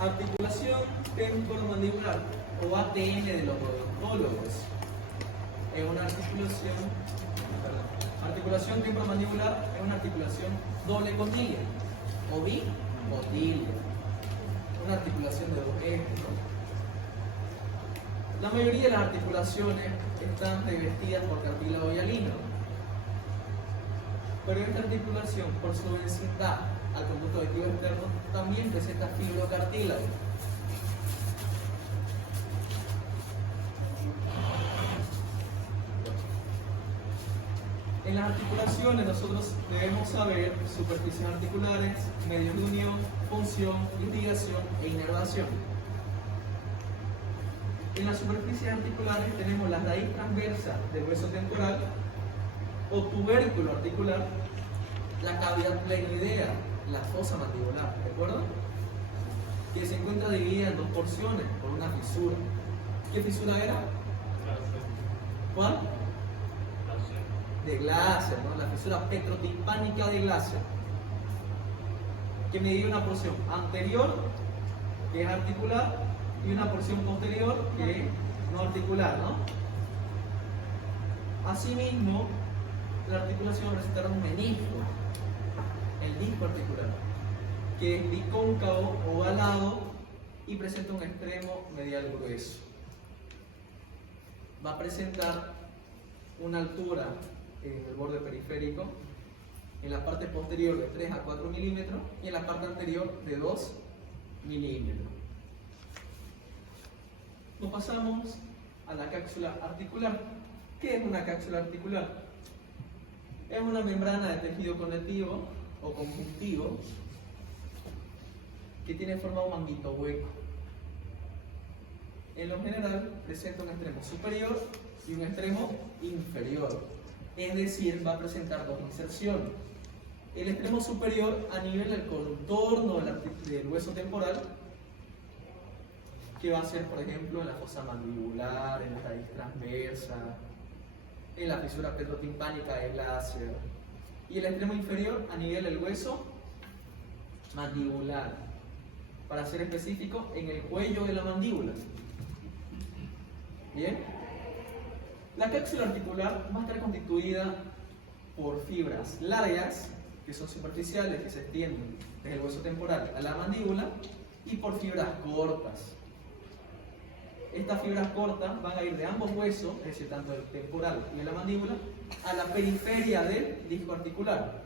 Articulación temporomandibular o ATM de los odontólogos. Es una articulación temporomandibular es una articulación doble cotilla o bicotilla. Una articulación de dos ejes. La mayoría de las articulaciones están revestidas por cartílago hialino, pero esta articulación, por su densidad al conducto adhesivo externo, también presenta fibrocartílago. En las articulaciones nosotros debemos saber superficies articulares, medios de unión, función, irrigación e inervación. En las superficies articulares tenemos la raíz transversa del hueso temporal o tubérculo articular, la cavidad plenoidea, la fosa mandibular, ¿de acuerdo? Que se encuentra dividida en dos porciones por una fisura. ¿Qué fisura era? ¿Cuál? De Glaser, ¿no? La fisura petrotimpánica de Glaser, que medía una porción anterior, que es articular, y una porción posterior, que es no articular, ¿no? Asimismo, la articulación presentará un menisco, el disco articular, que es bicóncavo ovalado y presenta un extremo medial grueso. Va a presentar una altura en el borde periférico, en la parte posterior de 3 a 4 milímetros y en la parte anterior de 2 milímetros. Nos pasamos a la cápsula articular. ¿Qué es una cápsula articular? Es una membrana de tejido conectivo o conjuntivo que tiene forma de un manguito hueco. En lo general presenta un extremo superior y un extremo inferior, es decir, va a presentar dos inserciones. El extremo superior a nivel del contorno del hueso temporal, que va a ser, por ejemplo, en la fosa mandibular, en la raíz transversa, en la fisura petrotimpánica de Glaser, y el extremo inferior a nivel del hueso mandibular, para ser específico, en el cuello de la mandíbula. Bien, la cápsula articular va a estar constituida por fibras largas, que son superficiales, que se extienden desde el hueso temporal a la mandíbula, y por fibras cortas. Estas fibras cortas van a ir de ambos huesos, es decir, tanto del temporal y de la mandíbula, a la periferia del disco articular,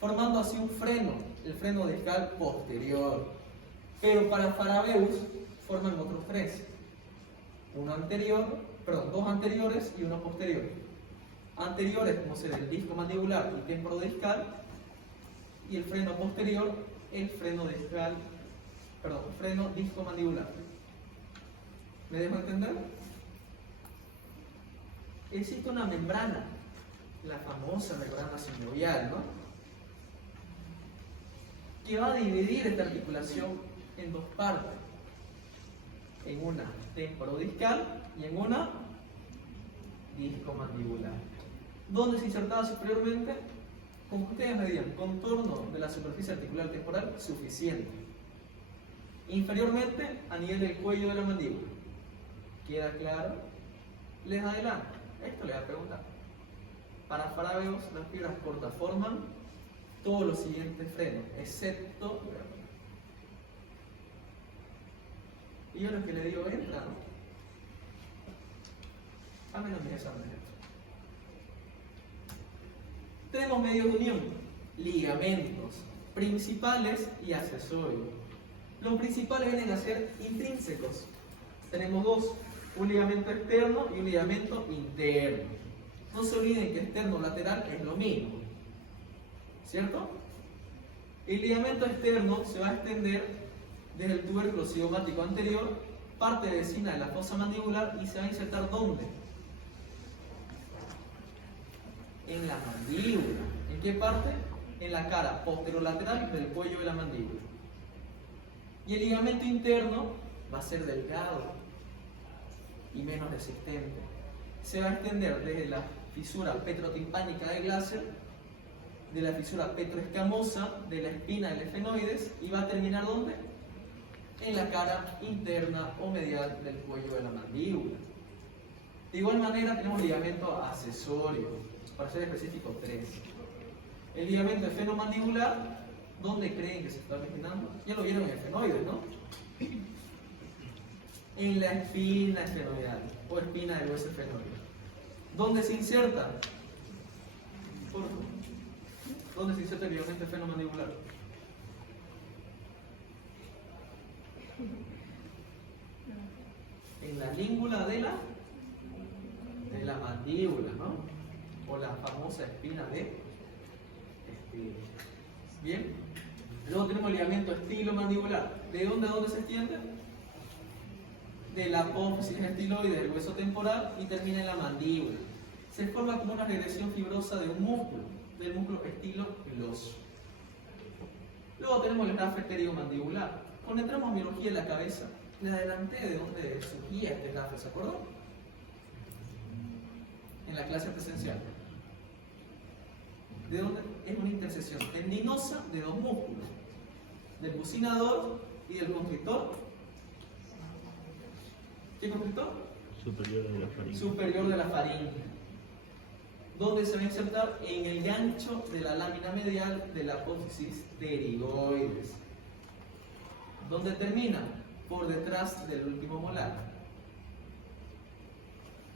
formando así un freno, el freno discal posterior. Pero para Farabeus forman otros tres, dos anteriores y uno posterior. Anteriores como ser el disco mandibular y temporodiscal, y el freno posterior, el freno disco mandibular. ¿Me dejo entender? Existe una membrana, la famosa membrana sinovial, ¿no?, que va a dividir esta articulación en dos partes, en una temporodiscal y en una discomandibular, donde se insertaba superiormente, como ustedes me digan, contorno de la superficie articular temporal suficiente, inferiormente a nivel del cuello de la mandíbula. ¿Queda claro? Les adelanto, esto les voy a preguntar. Para Farabeus, las fibras cortas forman todos los siguientes frenos, excepto... Y yo lo que le digo, entra, ¿no? A menos mis exámenes. Tenemos medios de unión, ligamentos, principales y accesorios. Los principales vienen a ser intrínsecos. Tenemos dos, un ligamento externo y un ligamento interno. No se olviden que externo lateral es lo mismo, ¿cierto? El ligamento externo se va a extender desde el tubérculo cigomático anterior, parte vecina de la fosa mandibular, y se va a insertar ¿dónde? En la mandíbula. ¿En qué parte? En la cara posterolateral del cuello de la mandíbula. Y el ligamento interno va a ser delgado y menos resistente. Se va a extender desde la fisura petrotimpánica de Glaser, de la fisura petroescamosa de la espina del efenoides, y va a terminar ¿dónde? en la cara interna o medial del cuello de la mandíbula. De igual manera tenemos ligamento accesorio, para ser específico 3. El ligamento efenomandibular, ¿dónde creen que se está originando? Ya lo vieron en efenoides, ¿no? En la espina esfenoidal o espina del hueso efenoide. ¿Dónde se inserta? ¿Dónde se inserta el ligamento efenomandibular? En la língula de la mandíbula, ¿no? O la famosa espina de estilo. Bien. Luego tenemos el ligamento estilomandibular. ¿De dónde a dónde se extiende? De la apófisis estiloide del hueso temporal y termina en la mandíbula. Se forma como una regresión fibrosa de un músculo, del músculo estilopiloso. Luego tenemos el grafo pteriomandibular. Cuando entramos a biología en la cabeza, les adelanté de dónde surgía este grafo, ¿se acuerdan? En la clase presencial. ¿De dónde? Es una intersección tendinosa de dos músculos, del bucinador y del constrictor. ¿Qué constrictor? Superior de la faringe. Superior de la faringe. ¿Dónde se va a insertar? En el gancho de la lámina medial de la apófisis pterigoides. ¿Dónde termina? Por detrás del último molar.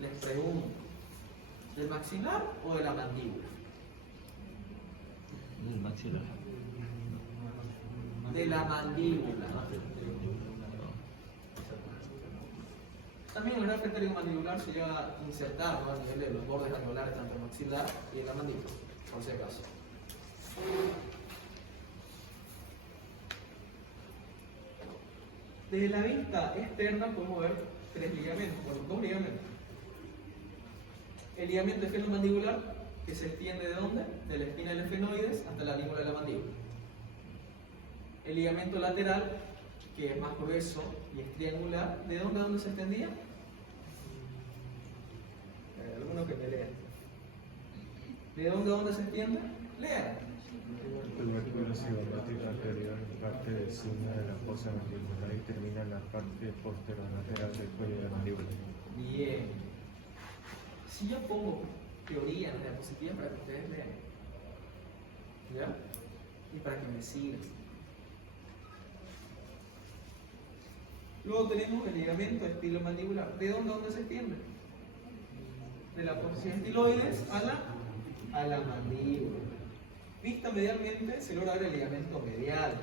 Les pregunto, ¿del maxilar o de la mandíbula? El maxilar. De la mandíbula. También el grafo pteriomandibular se llega a insertar, ¿no? A nivel de los bordes alveolares, tanto el maxilar y en la mandíbula, por si acaso. Desde la vista externa podemos ver 3 ligamentos, bueno, 2 ligamentos. El ligamento efenomandibular, que se extiende ¿de dónde? De la espina del efenoides hasta la língula de la mandíbula. El ligamento lateral, que es más grueso y es triangular, ¿de dónde a dónde se extendía? Alguno que me lea. ¿De dónde a dónde se extiende? Lea. Tubérculo cigomático anterior, parte de cima de la fosa mandibular y termina en la parte posterolateral del cuello de la mandíbula. Bien. Si yo pongo teoría en la diapositiva para que ustedes lean, ¿ya? Y para que me sigan. Luego tenemos el ligamento estilomandibular. ¿De dónde a dónde se extiende? De la apófisis estiloides a la mandíbula. Vista medialmente se logra ver el ligamento medial.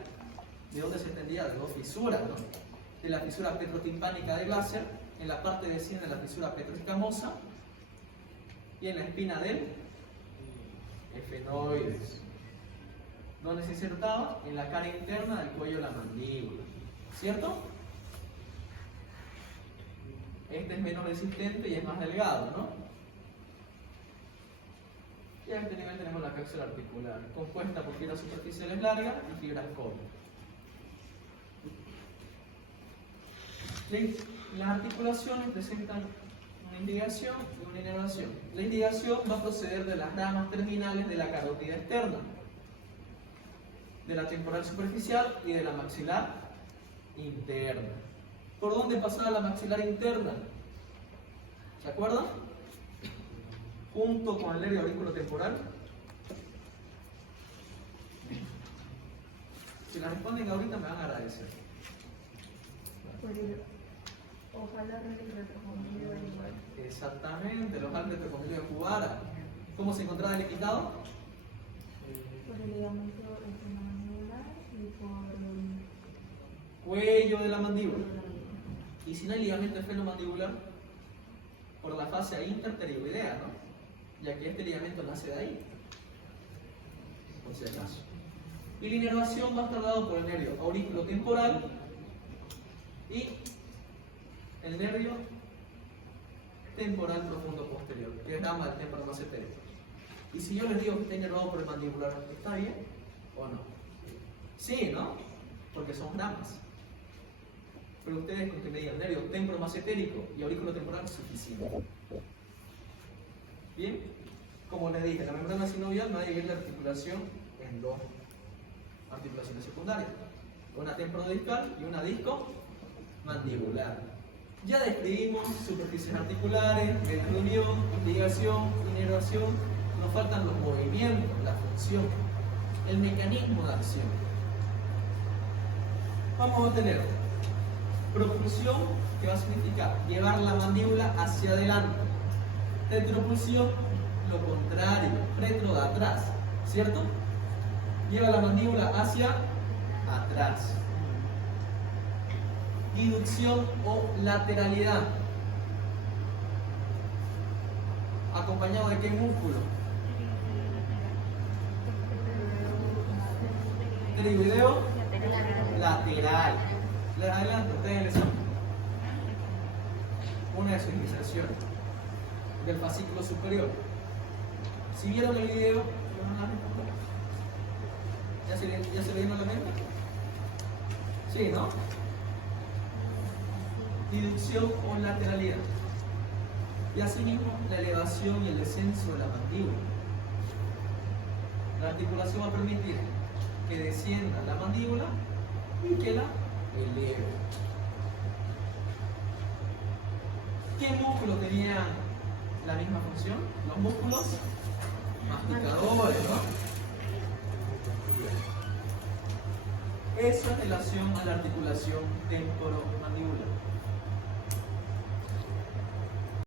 ¿De dónde se extendía? De dos fisuras, ¿no? De la fisura petrotimpánica de Glaser, en la parte de cima de la fisura petroescamosa y en la espina del efenoides. ¿Dónde se insertaba? En la cara interna del cuello de la mandíbula. ¿Cierto? Este es menos resistente y es más delgado, ¿no? Y a este nivel tenemos la cápsula articular, compuesta por fibras superficiales largas y fibras cortas. Las articulaciones presentan una indigación y una inervación. La indigación va a proceder de las ramas terminales de la carótida externa, de la temporal superficial y de la maxilar interna. ¿Por dónde pasaba la maxilar interna? ¿Se acuerdan? Junto con el nervio aurículo-temporal. Si la responden ahorita me van a agradecer. Ojalá retrocondido igual. Exactamente, los ojal retrocondido de Juvara. ¿Cómo se encontraba delimitado? Por el ligamento efenomandibular y por Cuello de la mandíbula. Y si no hay ligamento efenomandibular, por la fascia interpterioidea, ¿no? Ya que este ligamento nace de ahí, por si acaso. Y la inervación va a estar dado por el nervio aurículo-temporal y el nervio temporal profundo posterior, que es rama del témpano macetérico. Y si yo les digo que está inervado por el mandibular, ¿está bien o no? Sí, ¿no? Porque son ramas. Pero ustedes con que me digan nervio temporomassetérico y aurículo temporal es suficiente. Bien, como les dije, la membrana sinovial va a dividir la articulación en dos articulaciones secundarias. una temporodiscal y una disco mandibular. Ya describimos superficies articulares, medios de unión, ligación, inervación. Nos faltan los movimientos, la función, el mecanismo de acción. Vamos a tener propulsión, que va a significar llevar la mandíbula hacia adelante. Retropulsión, lo contrario, retro de atrás, ¿cierto? Lleva la mandíbula hacia atrás. Inducción o lateralidad. ¿Acompañado de qué músculo? Trivideo lateral. Adelante, ustedes en el examen. Una de sus iniciaciones del fascículo superior. Si vieron el video, ¿ya se le vino a la mente? Sí, ¿no? Inducción o lateralidad. Y asimismo la elevación y el descenso de la mandíbula. La articulación va a permitir que descienda la mandíbula y que la eleve. ¿Qué músculos tenían la misma función? Los músculos masticadores, ¿no? Eso en relación a la articulación temporomandibular.